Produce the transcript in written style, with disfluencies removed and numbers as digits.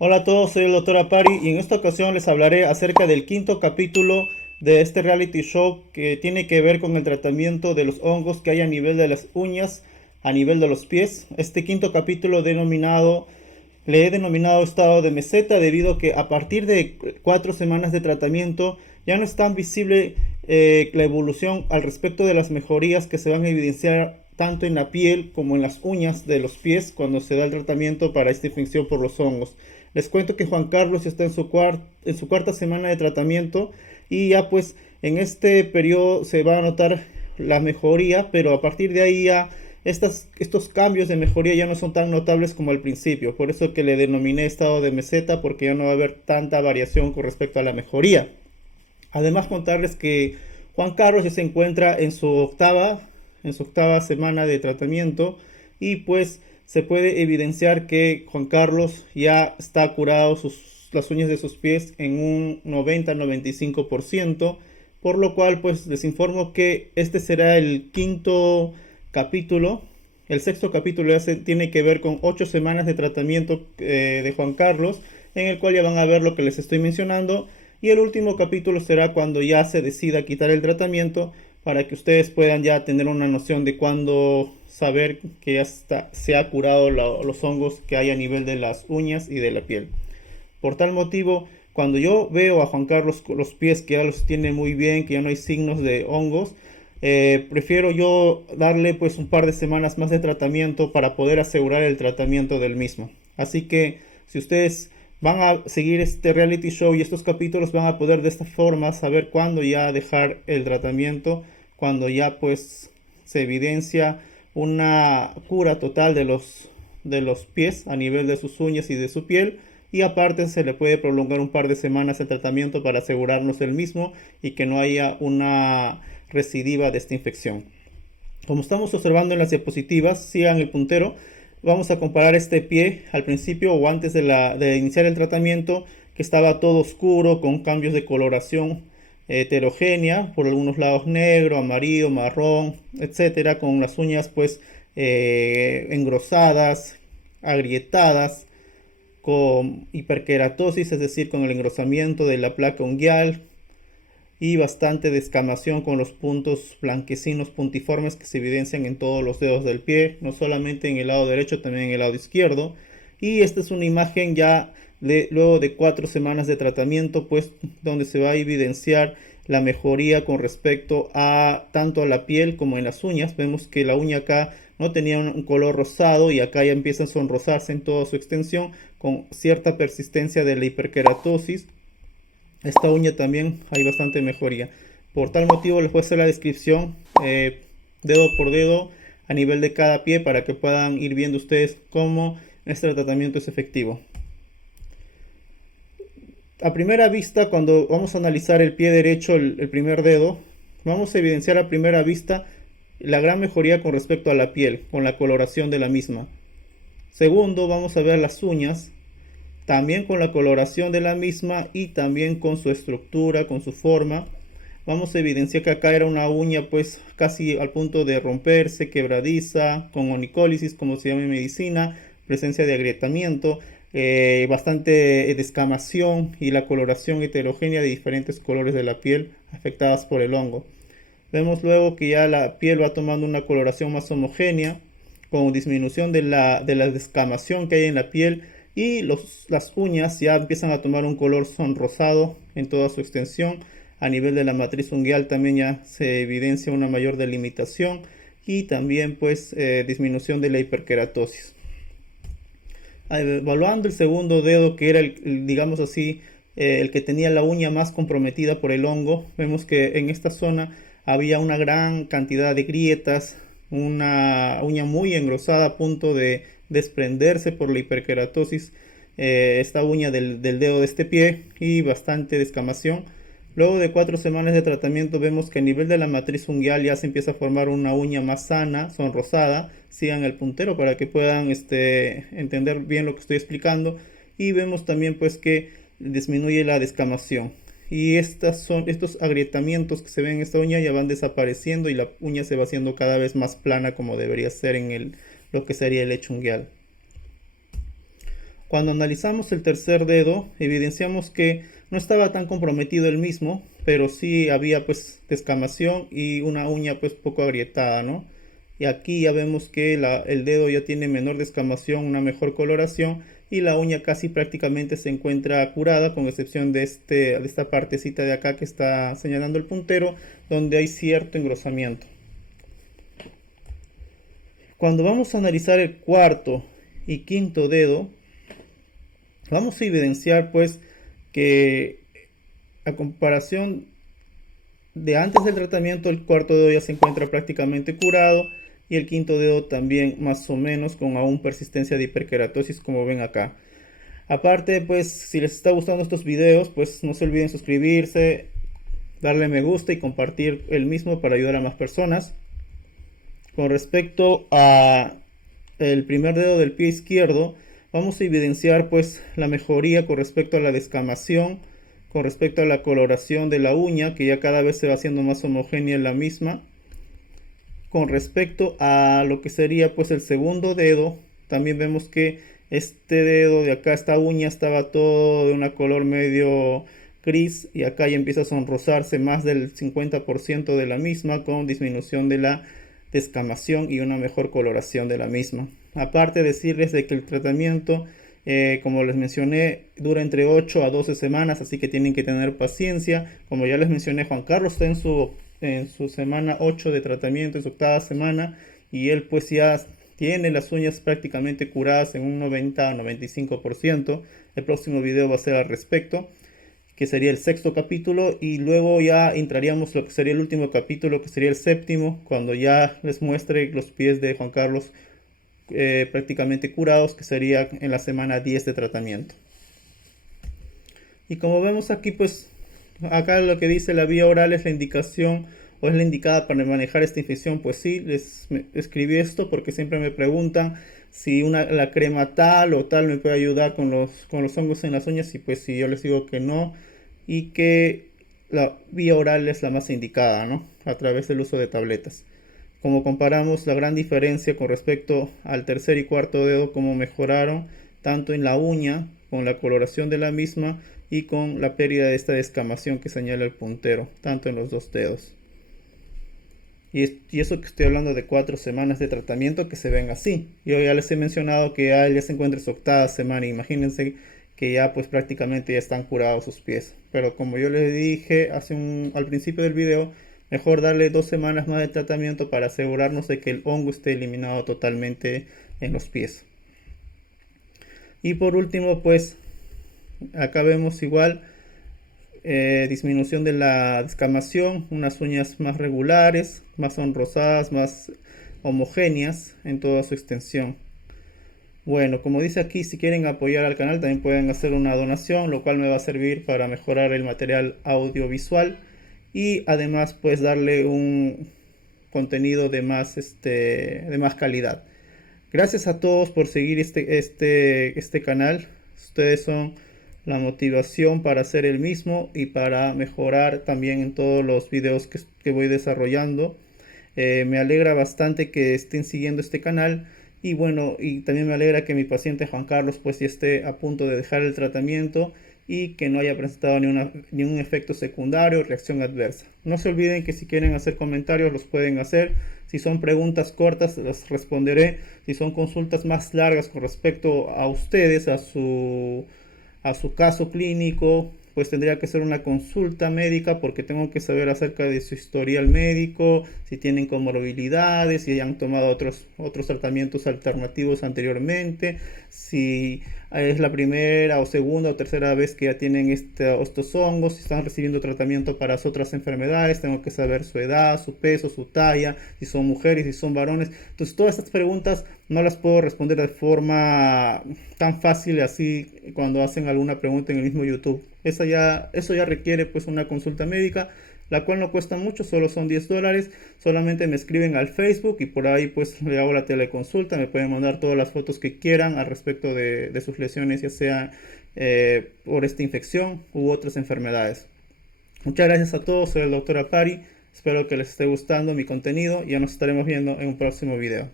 Hola a todos, soy el Dr. Apari y en esta ocasión les hablaré acerca del quinto capítulo de este reality show que tiene que ver con el tratamiento de los hongos que hay a nivel de las uñas, a nivel de los pies. Este quinto capítulo le he denominado estado de meseta debido a que a partir de 4 semanas de tratamiento ya no es tan visible la evolución al respecto de las mejorías que se van a evidenciar tanto en la piel como en las uñas de los pies cuando se da el tratamiento para esta infección por los hongos. Les cuento que Juan Carlos está en su cuarta semana de tratamiento y ya pues en este periodo se va a notar la mejoría, pero a partir de ahí ya estos cambios de mejoría ya no son tan notables como al principio. Por eso que le denominé estado de meseta, porque ya no va a haber tanta variación con respecto a la mejoría. Además contarles que Juan Carlos ya se encuentra en su octava semana de tratamiento y pues se puede evidenciar que Juan Carlos ya está curado las uñas de sus pies en un 90-95%, por lo cual pues les informo que este será el quinto capítulo. El sexto capítulo tiene que ver con 8 semanas de tratamiento de Juan Carlos, en el cual ya van a ver lo que les estoy mencionando. Y el último capítulo será cuando ya se decida quitar el tratamiento, para que ustedes puedan ya tener una noción de cuándo saber que se ha curado los hongos que hay a nivel de las uñas y de la piel. Por tal motivo, cuando yo veo a Juan Carlos con los pies que ya los tiene muy bien, que ya no hay signos de hongos, prefiero yo darle pues un par de semanas más de tratamiento para poder asegurar el tratamiento del mismo. Así que si ustedes van a seguir este reality show y estos capítulos, van a poder de esta forma saber cuándo ya dejar el tratamiento, cuando ya pues se evidencia una cura total de los pies a nivel de sus uñas y de su piel, y aparte se le puede prolongar un par de semanas el tratamiento para asegurarnos el mismo y que no haya una recidiva de esta infección. Como estamos observando en las diapositivas, sigan el puntero. Vamos a comparar este pie al principio o antes de iniciar el tratamiento, que estaba todo oscuro con cambios de coloración heterogénea, por algunos lados negro, amarillo, marrón, etcétera, con las uñas pues engrosadas, agrietadas, con hiperkeratosis, es decir, con el engrosamiento de la placa unguial, y bastante descamación con los puntos blanquecinos puntiformes que se evidencian en todos los dedos del pie, no solamente en el lado derecho, también en el lado izquierdo. Y esta es una imagen ya luego de 4 semanas de tratamiento, pues donde se va a evidenciar la mejoría con respecto a tanto a la piel como en las uñas. Vemos que la uña acá no tenía un color rosado y acá ya empieza a sonrosarse en toda su extensión con cierta persistencia de la hiperkeratosis. Esta uña también hay bastante mejoría. Por tal motivo les voy a hacer la descripción dedo por dedo a nivel de cada pie para que puedan ir viendo ustedes cómo este tratamiento es efectivo. A primera vista, cuando vamos a analizar el pie derecho, el primer dedo, vamos a evidenciar a primera vista la gran mejoría con respecto a la piel, con la coloración de la misma. Segundo, vamos a ver las uñas, también con la coloración de la misma y también con su estructura, con su forma. Vamos a evidenciar que acá era una uña pues casi al punto de romperse, quebradiza, con onicólisis como se llama en medicina, presencia de agrietamiento, bastante descamación y la coloración heterogénea de diferentes colores de la piel afectadas por el hongo. Vemos luego que ya la piel va tomando una coloración más homogénea, con disminución de la descamación que hay en la piel, y las uñas ya empiezan a tomar un color sonrosado en toda su extensión. A nivel de la matriz unguial también ya se evidencia una mayor delimitación y también pues disminución de la hiperkeratosis. Evaluando el segundo dedo, que era digamos así, el que tenía la uña más comprometida por el hongo, vemos que en esta zona había una gran cantidad de grietas, una uña muy engrosada a punto de desprenderse por la hiperkeratosis, esta uña del dedo de este pie, y bastante descamación. Luego de 4 semanas de tratamiento vemos que a nivel de la matriz unguial ya se empieza a formar una uña más sana, sonrosada. Sigan el puntero para que puedan entender bien lo que estoy explicando. Y vemos también pues que disminuye la descamación. Y estos agrietamientos que se ven en esta uña ya van desapareciendo y la uña se va haciendo cada vez más plana como debería ser en lo que sería el lecho unguial. Cuando analizamos el tercer dedo, evidenciamos que no estaba tan comprometido el mismo, pero sí había pues descamación y una uña pues poco agrietada, ¿no? Y aquí ya vemos que el dedo ya tiene menor descamación, una mejor coloración y la uña casi prácticamente se encuentra curada, con excepción de esta partecita de acá que está señalando el puntero, donde hay cierto engrosamiento. Cuando vamos a analizar el cuarto y quinto dedo, vamos a evidenciar pues que a comparación de antes del tratamiento, el cuarto dedo ya se encuentra prácticamente curado y el quinto dedo también más o menos, con aún persistencia de hiperkeratosis, como ven acá. Aparte, pues si les está gustando estos videos, pues no se olviden suscribirse, darle me gusta y compartir el mismo para ayudar a más personas. Con respecto a el primer dedo del pie izquierdo, vamos a evidenciar pues la mejoría con respecto a la descamación, con respecto a la coloración de la uña, que ya cada vez se va haciendo más homogénea en la misma. Con respecto a lo que sería pues el segundo dedo, también vemos que este dedo de acá, esta uña, estaba todo de una color medio gris y acá ya empieza a sonrosarse más del 50% de la misma, con disminución de la descamación y una mejor coloración de la misma. Aparte, decirles de que el tratamiento, como les mencioné, dura entre 8 a 12 semanas, así que tienen que tener paciencia. Como ya les mencioné, Juan Carlos está en su semana 8 de tratamiento, en su octava semana, y él pues ya tiene las uñas prácticamente curadas en un 90 a 95%. El próximo video va a ser al respecto, que sería el sexto capítulo, y luego ya entraríamos lo que sería el último capítulo, que sería el séptimo, cuando ya les muestre los pies de Juan Carlos prácticamente curados, que sería en la semana 10 de tratamiento. Y como vemos aquí, pues acá lo que dice la vía oral es la indicación o es la indicada para manejar esta infección. Pues sí, les escribí esto porque siempre me preguntan si la crema tal o tal me puede ayudar con los hongos en las uñas, y pues sí, yo les digo que no, y que la vía oral es la más indicada, ¿no? A través del uso de tabletas. Como comparamos la gran diferencia con respecto al tercer y cuarto dedo, cómo mejoraron tanto en la uña, con la coloración de la misma, y con la pérdida de esta descamación que señala el puntero, tanto en los dos dedos. Y eso que estoy hablando de 4 semanas de tratamiento que se ven así. Yo ya les he mencionado que ya se encuentra en su octava semana. Imagínense que ya pues prácticamente ya están curados sus pies. Pero como yo les dije al principio del video, mejor darle 2 semanas más de tratamiento para asegurarnos de que el hongo esté eliminado totalmente en los pies. Y por último, pues acá vemos igual disminución de la descamación, unas uñas más regulares, más sonrosadas, más homogéneas en toda su extensión. Bueno, como dice aquí, si quieren apoyar al canal también pueden hacer una donación, lo cual me va a servir para mejorar el material audiovisual y además pues darle un contenido de más calidad. Gracias a todos por seguir este canal. Ustedes son la motivación para hacer el mismo y para mejorar también en todos los videos que voy desarrollando. Me alegra bastante que estén siguiendo este canal, y bueno, y también me alegra que mi paciente Juan Carlos pues ya esté a punto de dejar el tratamiento y que no haya presentado ningún efecto secundario o reacción adversa. No se olviden que si quieren hacer comentarios los pueden hacer. Si son preguntas cortas las responderé. Si son consultas más largas con respecto a ustedes, a su caso clínico, pues tendría que ser una consulta médica, porque tengo que saber acerca de su historial médico, si tienen comorbilidades, si han tomado otros tratamientos alternativos anteriormente, si es la primera o segunda o tercera vez que ya tienen estos hongos, si están recibiendo tratamiento para otras enfermedades. Tengo que saber su edad, su peso, su talla, si son mujeres, si son varones. Entonces todas estas preguntas no las puedo responder de forma tan fácil así cuando hacen alguna pregunta en el mismo YouTube. Eso ya requiere pues una consulta médica, la cual no cuesta mucho, solo son $10. Solamente me escriben al Facebook y por ahí pues le hago la teleconsulta. Me pueden mandar todas las fotos que quieran al respecto de sus lesiones, ya sea por esta infección u otras enfermedades. Muchas gracias a todos, soy el Dr. Apari. Espero que les esté gustando mi contenido y ya nos estaremos viendo en un próximo video.